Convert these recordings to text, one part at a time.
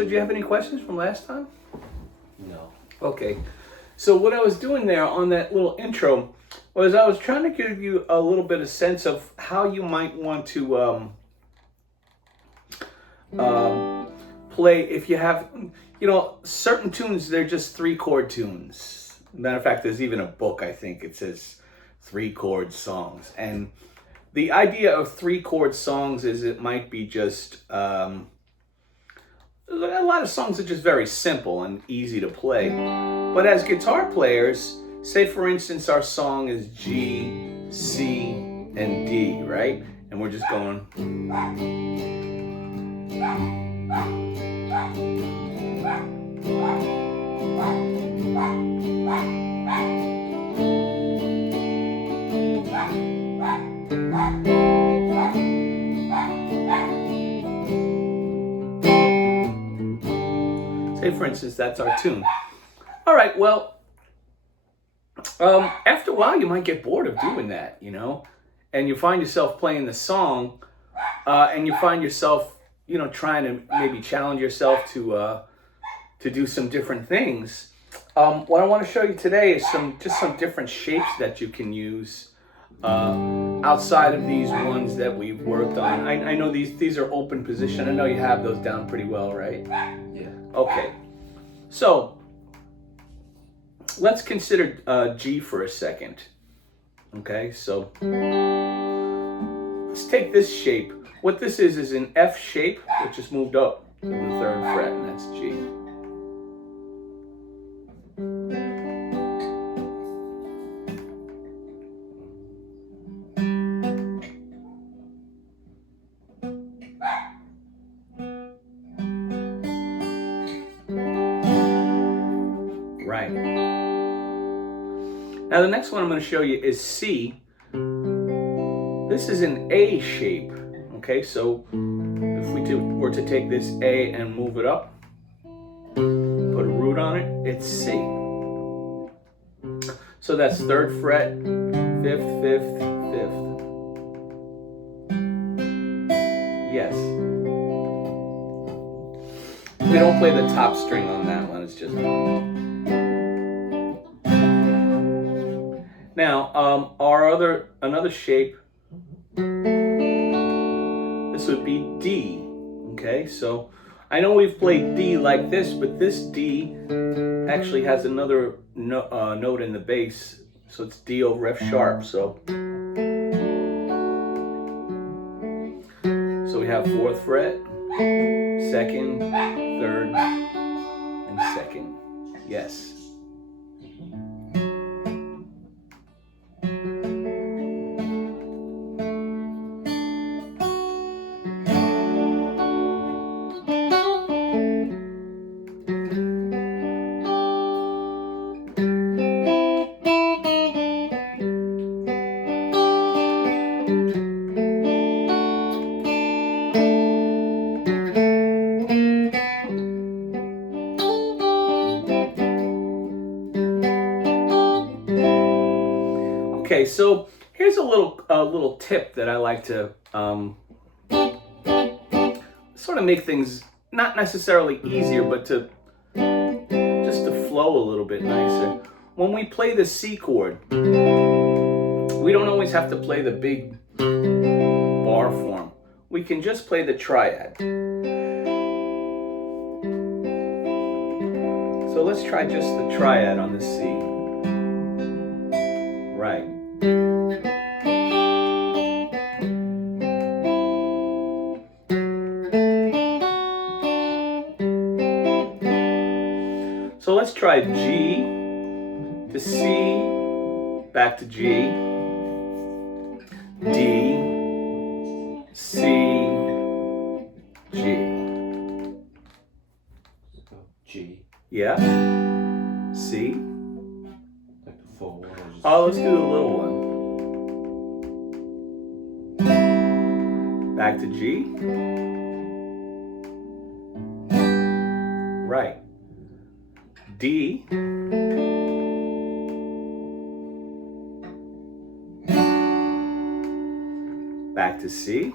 so do you have any questions from last time? No. Okay. So what I was doing there on that little intro was I was trying to give you a little bit of sense of how you might want to play if you have, certain tunes, they're just 3-chord tunes. Matter of fact, there's even a book, I think it says 3-chord songs. And the idea of 3-chord songs is it might be just, a lot of songs are just very simple and easy to play. But as guitar players, say for instance our song is G, C, and D, right? And we're just going. Say for instance that's our tune. All right, well, after a while you might get bored of doing that, and you find yourself playing the song, and you find yourself, trying to maybe challenge yourself to do some different things. What I want to show you today is some different shapes that you can use outside of these ones that we've worked on. I know these are open position. I know you have those down pretty well, right? Yeah. Okay, so let's consider G for a second. Okay, so let's take this shape. What this is an F shape, which is moved up to the 3rd fret, and that's G. Right. Now the next one I'm going to show you is C. This is an A shape. Okay, so if we were to take this A and move it up, put a root on it, it's C. So that's 3rd fret, 5th, 5th, 5th. Yes. We don't play the top string on that one, it's just now, another shape, this would be D. Okay, so I know we've played D like this, but this D actually has another note in the bass, so it's D over F sharp. So we have 4th fret, 2nd, 3rd, and 2nd. Yes. Okay, so here's a little tip that I like to sort of make things not necessarily easier, but to flow a little bit nicer. When we play the C chord, we don't always have to play the big bar form. We can just play the triad. So let's try just the triad on the C. Right. So let's try G to C, back to G, D, C, G. G. Yeah. C. Like the full one. Oh, let's do the little one. Back to G. Right. D. Back to C.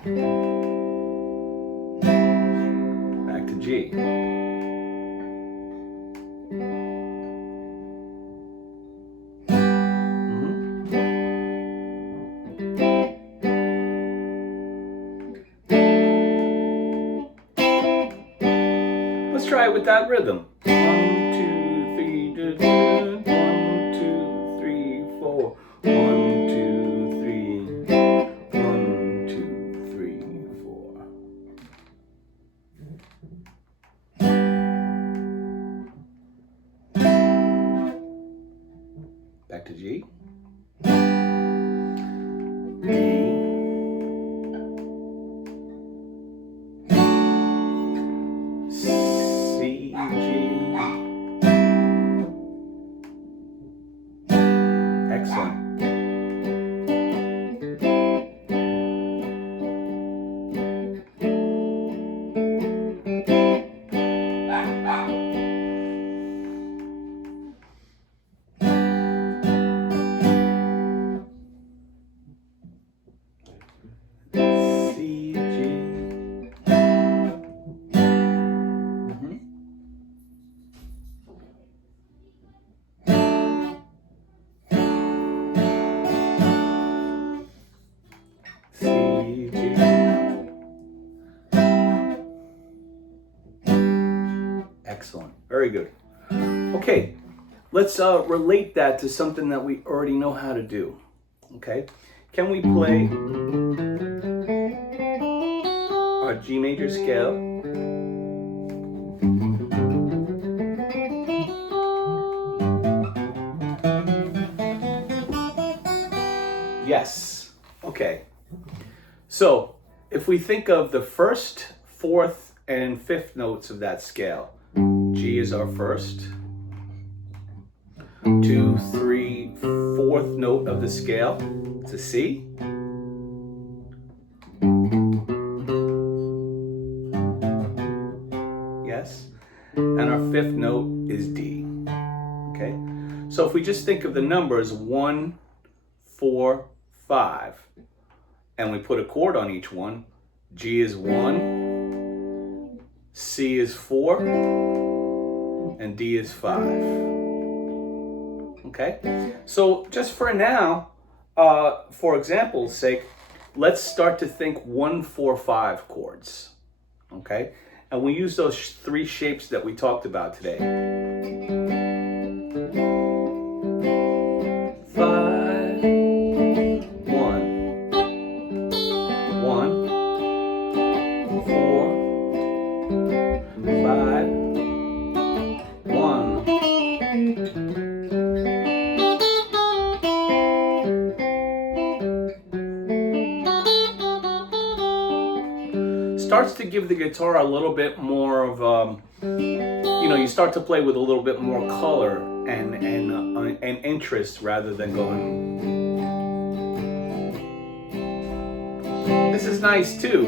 Back to G. with that rhythm. 1, 2, 3, 1, 2, 3, 4. 1, 2, 3. 1, 2, 3, 4. Back to G. D. C, G. Excellent. C, G. C, G. Excellent. Very good. Okay, let's relate that to something that we already know how to do. Okay, can we play our G major scale? Yes. Okay. So if we think of the first, fourth, and fifth notes of that scale, G is our first. 2, 3, fourth note of the scale, it's a C. Yes. And our fifth note is D. Okay. So if we just think of the numbers 1, 4, 5, and we put a chord on each one, G is 1, C is 4, and D is 5. Okay? So just for now, for example's sake, let's start to think 1, 4, 5 chords. Okay? And we use those three shapes that we talked about today. 5, 1, 1, 4, 5, 1. Starts to give the guitar a little bit more of, you start to play with a little bit more color and interest rather than going. This is nice too,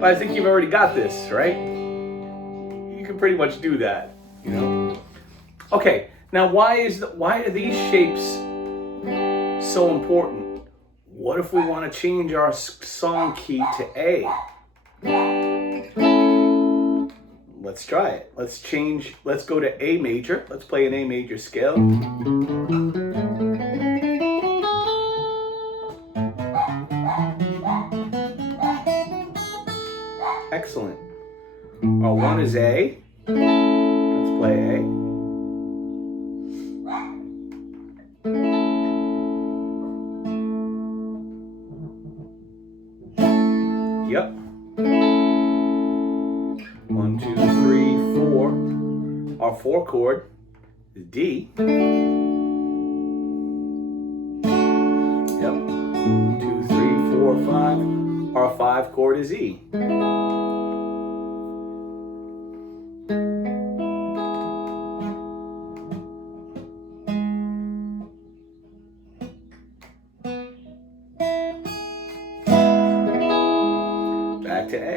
but I think you've already got this, right? You can pretty much do that, Okay, now why are these shapes so important? What if we want to change our song key to A? Let's try it. Let's go to A major. Let's play an A major scale. Excellent. Our 1 is A. Let's play A. Yep. 1, 2, 3, 4. Our 4 chord is D. Yep. 1, 2, 3, 4, 5. Our 5 chord is E. Back to A.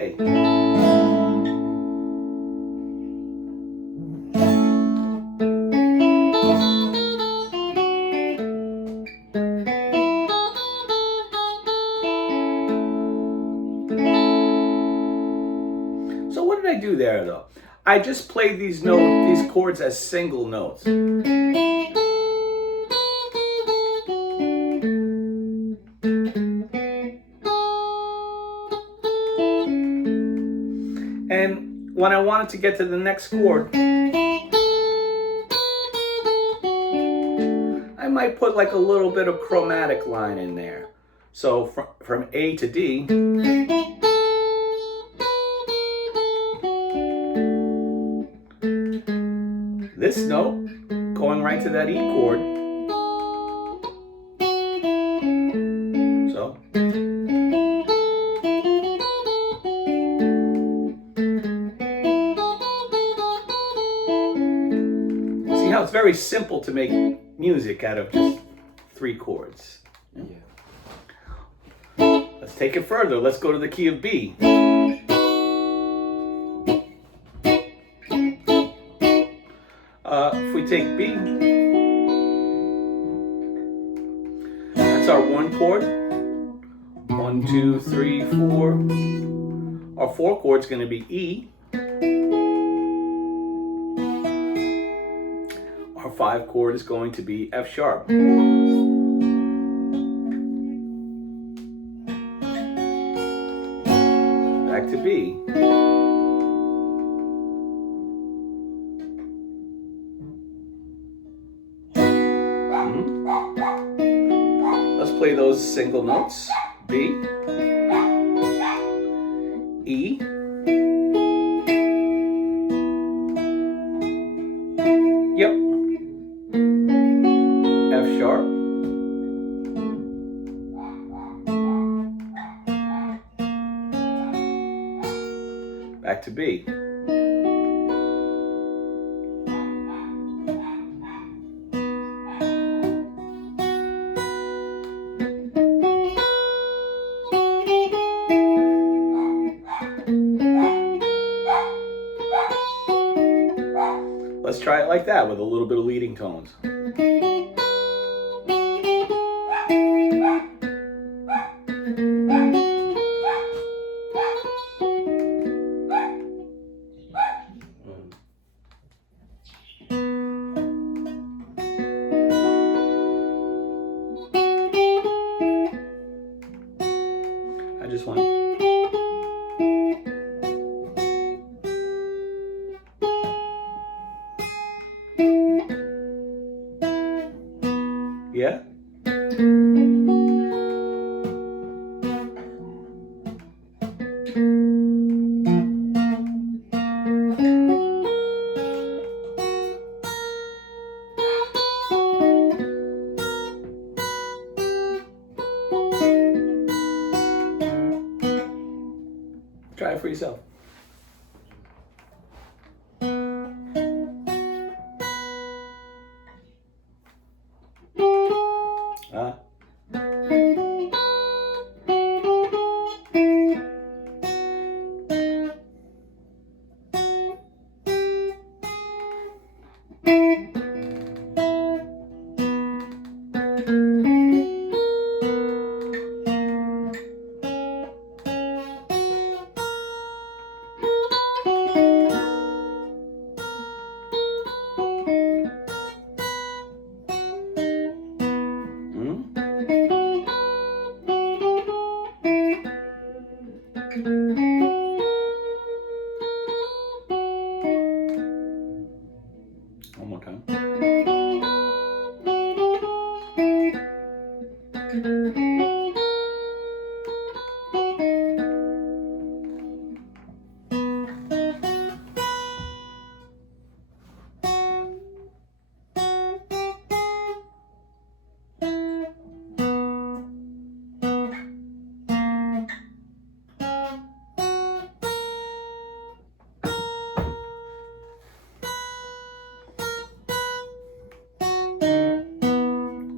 So what did I do there though? I just played these chords as single notes. And when I want wanted to get to the next chord, I might put like a little bit of chromatic line in there. So from A to D, this note going right to that E chord. So. See how it's very simple to make music out of just 3 chords. Yeah. Let's take it further. Let's go to the key of B. If we take B, that's our 1 chord. 1, 2, 3, 4. Our 4 chord's going to be E. Our 5 chord is going to be F sharp. Back to B. Let's play those single notes. B, E, yep, F sharp, back to B. Let's try it like that with a little bit of leading tones. I just want. Yeah? Try it for yourself. One more time.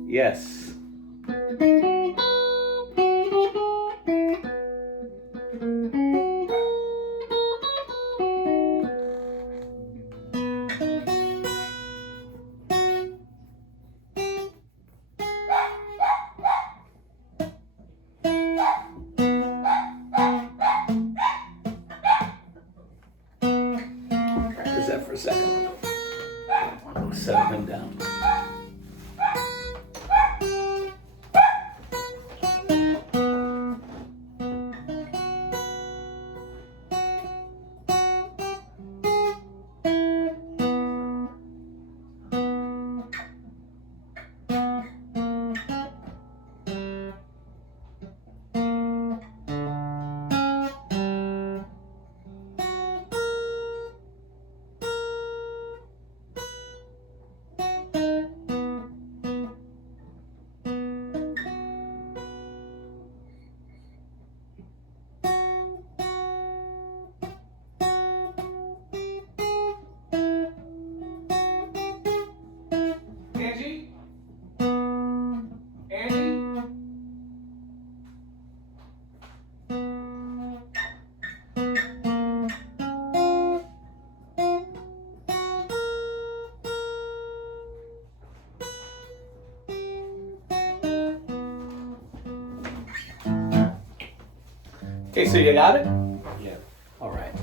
Yes. Practice that for a second. I'll settle him down. Okay, so you got it? Yeah. All right.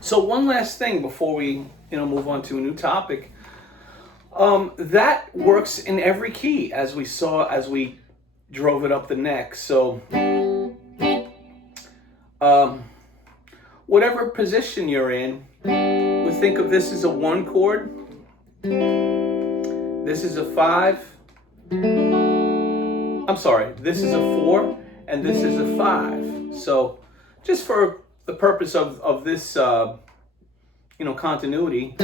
So one last thing before we, move on to a new topic. That works in every key, as we saw as we drove it up the neck. So, whatever position you're in, we think of this as a 1 chord. This is a 5. I'm sorry, this is a 4, and this is a 5. So, just for the purpose of this, continuity.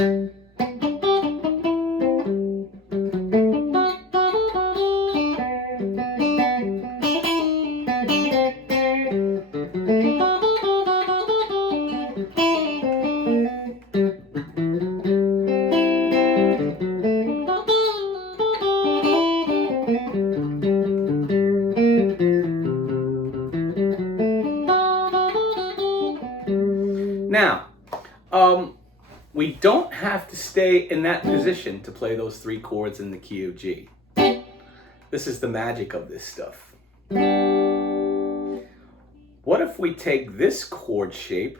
Now, we don't have to stay in that position to play those 3 chords in the key of G. This is the magic of this stuff. What if we take this chord shape?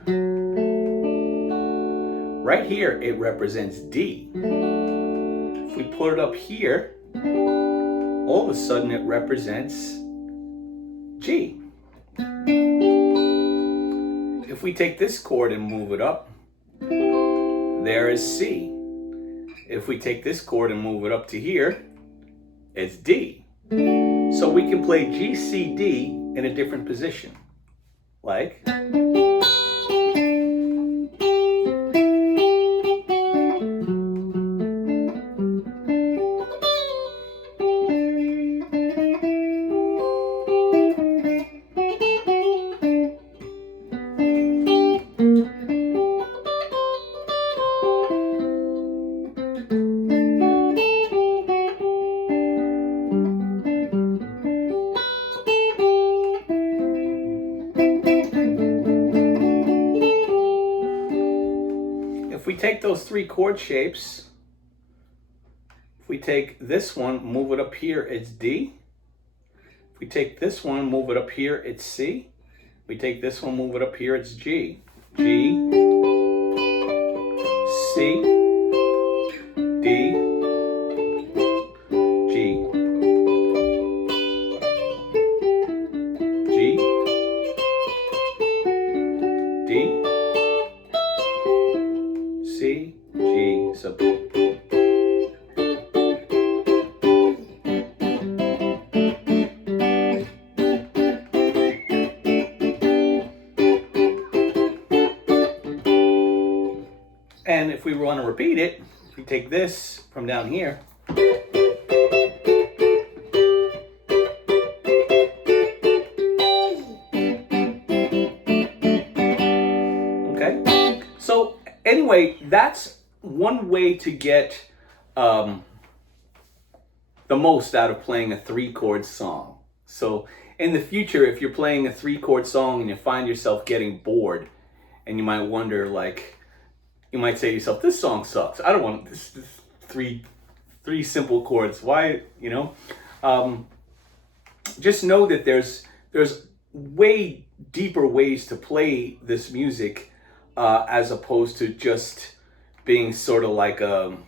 Right here, it represents D. If we put it up here, all of a sudden it represents G. If we take this chord and move it up, there is C. If we take this chord and move it up to here, it's D. So we can play G, C, D in a different position. Like... If we take those 3 chord shapes, if we take this one, move it up here, it's D. If we take this one, move it up here, it's C. If we take this one, move it up here, it's G. G, C, D, G, G, D, C, G. So and if we want to repeat it, if we take this from down here, okay? So anyway, that's one way to get the most out of playing a 3-chord song. So in the future, if you're playing a 3-chord song and you find yourself getting bored, and you might wonder, like, you might say to yourself, this song sucks. I don't want this three simple chords. Why, just know that there's way deeper ways to play this music as opposed to just being sort of like an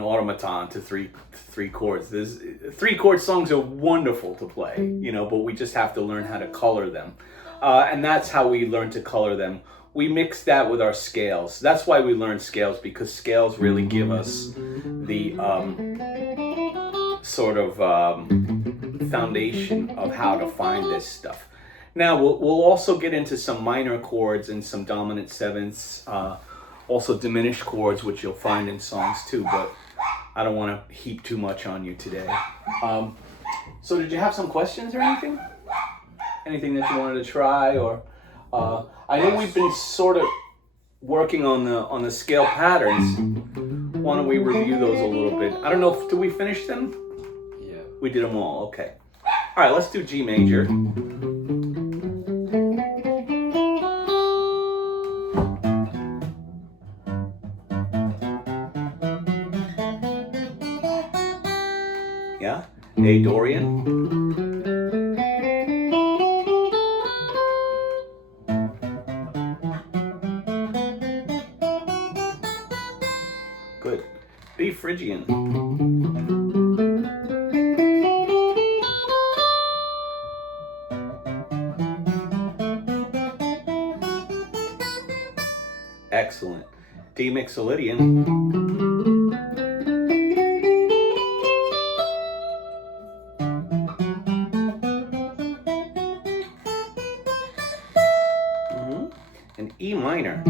automaton to three chords. 3-chord songs are wonderful to play, but we just have to learn how to color them. And that's how we learn to color them. We mix that with our scales. That's why we learn scales, because scales really give us the foundation of how to find this stuff. Now, we'll also get into some minor chords and some dominant sevenths, also diminished chords, which you'll find in songs too, but I don't want to heap too much on you today. So did you have some questions or anything? Anything that you wanted to try? Or I know we've been sort of working on the scale patterns. Why don't we review those a little bit? I don't know, did we finish them? Yeah. We did them all, okay. All right, let's do G major. Yeah, A Dorian. good. B Phrygian. Excellent. D Mixolydian. And E minor.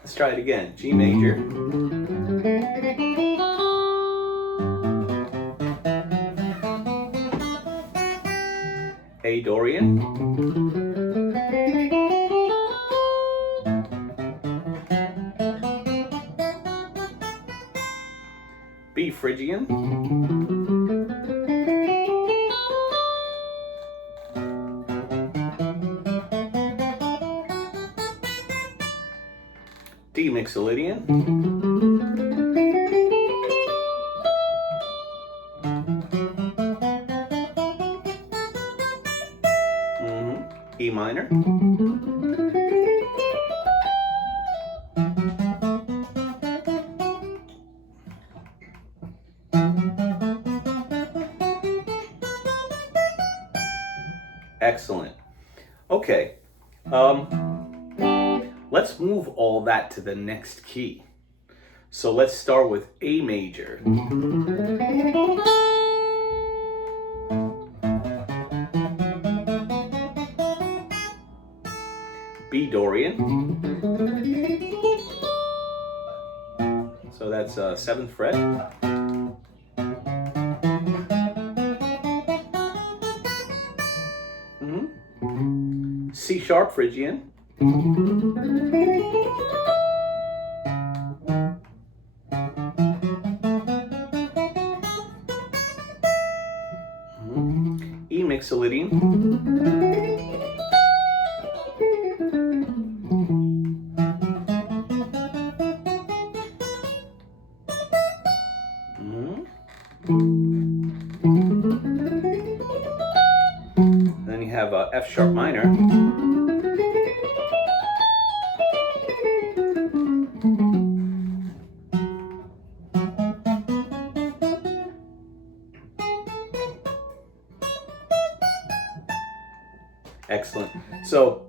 Let's try it again. G major. A Dorian. B Phrygian. D Mixolydian. E minor. Excellent. Okay. Let's move all that to the next key. So let's start with A major. B Dorian. So that's 7th fret. C sharp Phrygian. E Mixolydian. Then you have F sharp minor. Excellent. So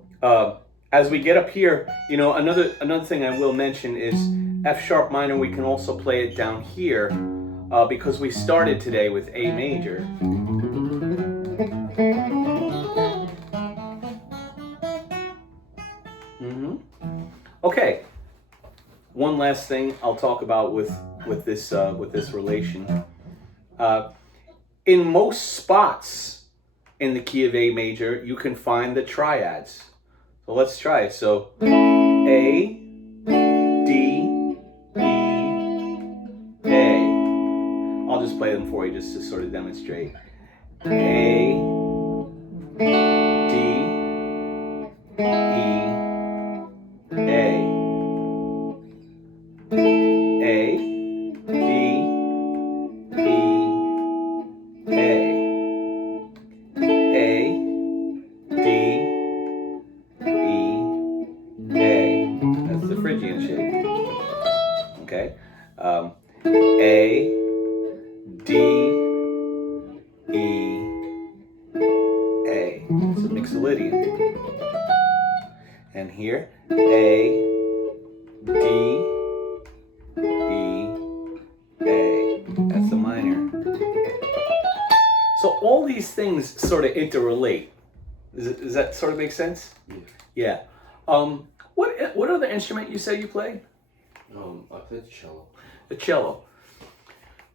as we get up here, you know, another thing I will mention is F sharp minor. We can also play it down here because we started today with A major. Okay. One last thing I'll talk about with this relation. In most spots in the key of A major, you can find the triads. So let's try it. So A, D, E, A. I'll just play them for you just to sort of demonstrate. A, D, E, A. A, D, E, A. A, D, E, A. That's the Phrygian shape. Okay. A, D, E, A. It's a Mixolydian. And here, A, D, E, A. That's the minor. So all these things sort of interrelate. Does that sort of make sense? Yeah. Yeah. What other instrument you say you play? I play the cello. The cello.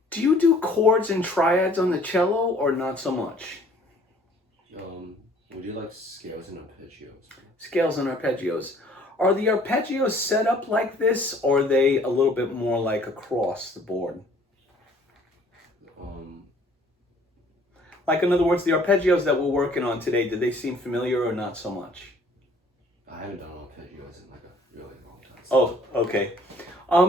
Do you do chords and triads on the cello or not so much? We do like scales and arpeggios. Scales and arpeggios. Are the arpeggios set up like this, or are they a little bit more like across the board? Like, in other words, the arpeggios that we're working on today, do they seem familiar or not so much? I haven't done arpeggios in like a really long time. Oh, okay.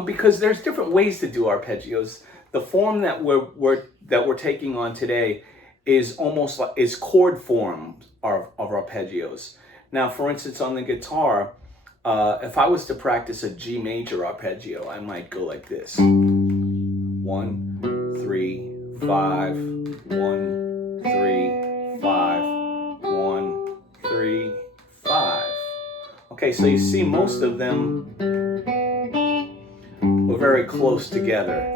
Because there's different ways to do arpeggios. The form that we're taking on today is almost like is chord forms of arpeggios. Now, for instance, on the guitar, if I was to practice a G major arpeggio, I might go like this: 1, 3, 5, 1, 3, 5, 1, 3, 5. Okay, so you see most of them are very close together.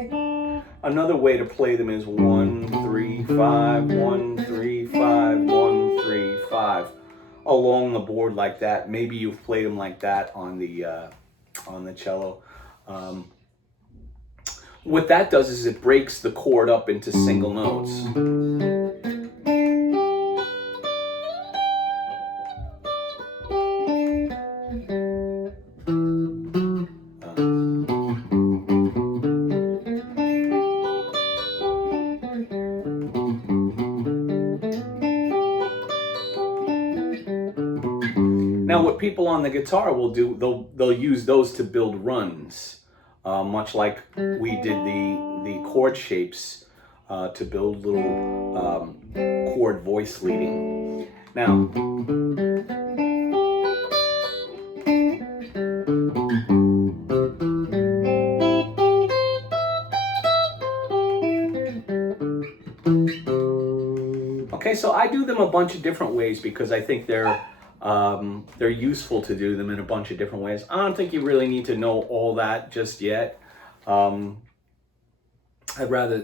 Another way to play them is 1, 3, 5, 1, 3, 5, 1, 3, 5, along the board like that. Maybe you've played them like that on the cello. What that does is it breaks the chord up into single notes. Now, what people on the guitar will do, they'll use those to build runs, much like we did the chord shapes to build little chord voice leading. Now, okay, so I do them a bunch of different ways because I think they're useful to do them in a bunch of different ways. I don't think you really need to know all that just yet. I'd rather,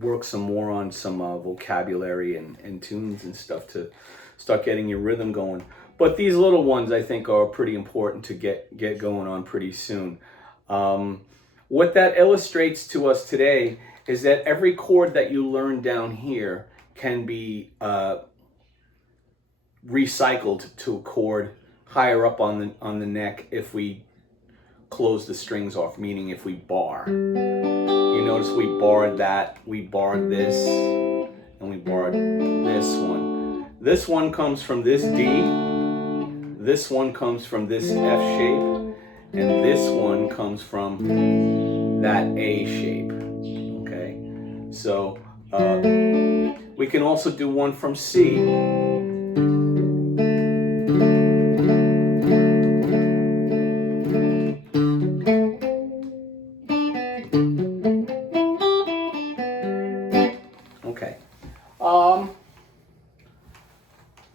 work some more on some vocabulary and tunes and stuff to start getting your rhythm going. But these little ones, I think, are pretty important to get going on pretty soon. What that illustrates to us today is that every chord that you learn down here can be recycled to a chord higher up on the neck if we close the strings off, meaning if we bar. You notice we barred that, we barred this, and we barred this one. This one comes from this D, this one comes from this F shape, and this one comes from that A shape. Okay, so we can also do one from C.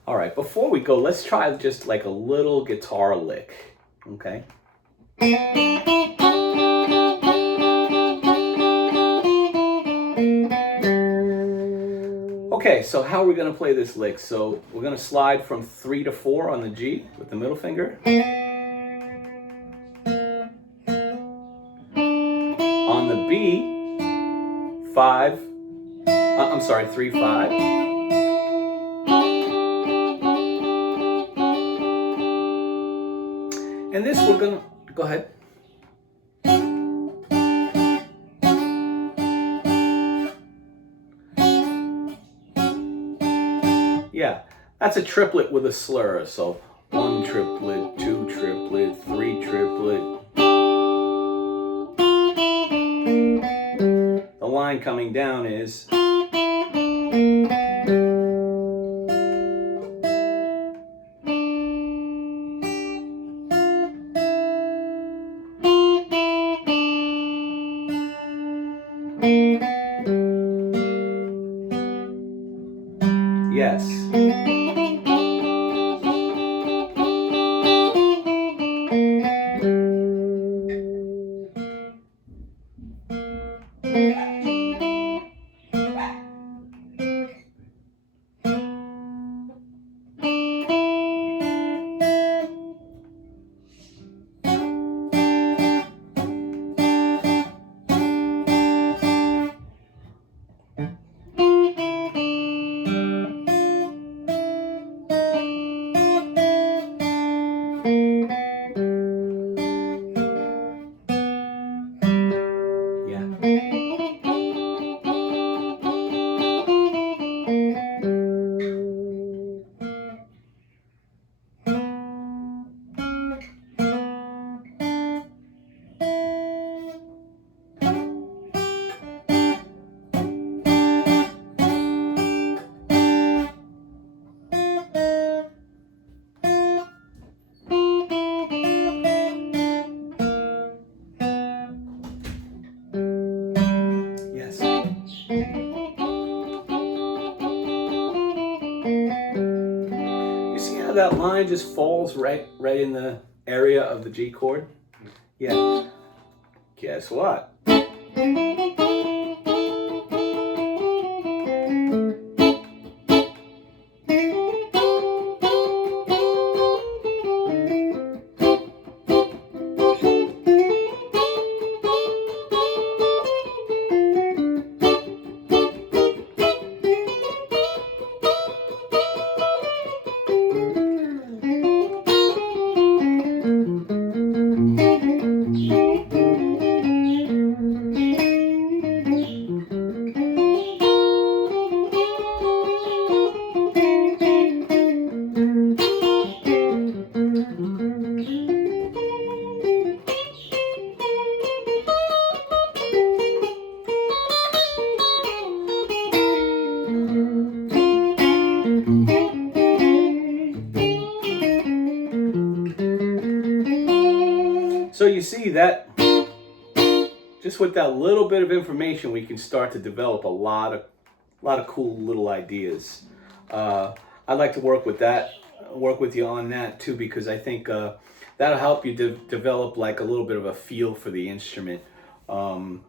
All right, before we go, let's try just like a little guitar lick, okay? Okay, so how are we gonna play this lick? So we're gonna slide from 3 to 4 on the G with the middle finger. On the B, 3, 5. And this we're gonna, go ahead. Yeah, that's a triplet with a slur. So 1 triplet, 2 triplet, 3 triplet. The line coming down is yes. how that line just falls right in the area of the G chord? Yeah. Guess what? So you see that just with that little bit of information, we can start to develop a lot of cool little ideas. I'd like to work with you on that too, because I think that'll help you develop like a little bit of a feel for the instrument. What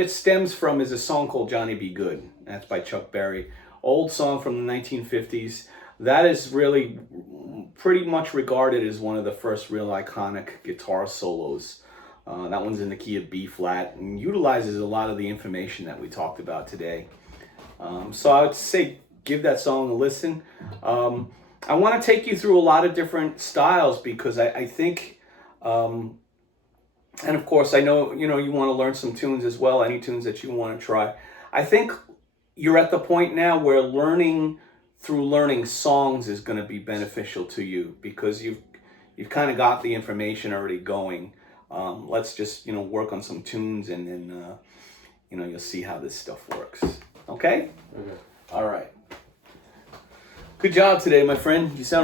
it stems from is a song called Johnny B. Good. That's by Chuck Berry. Old song from the 1950s. That is really pretty much regarded as one of the first real iconic guitar solos. That one's in the key of B flat and utilizes a lot of the information that we talked about today. So I would say give that song a listen. I want to take you through a lot of different styles because I think, and of course I know you want to learn some tunes as well, any tunes that you want to try. I think you're at the point now where learning songs is going to be beneficial to you because you've kind of got the information already going. Let's just work on some tunes and then you'll see how this stuff works. Okay? Okay. All right. Good job today, my friend. You sound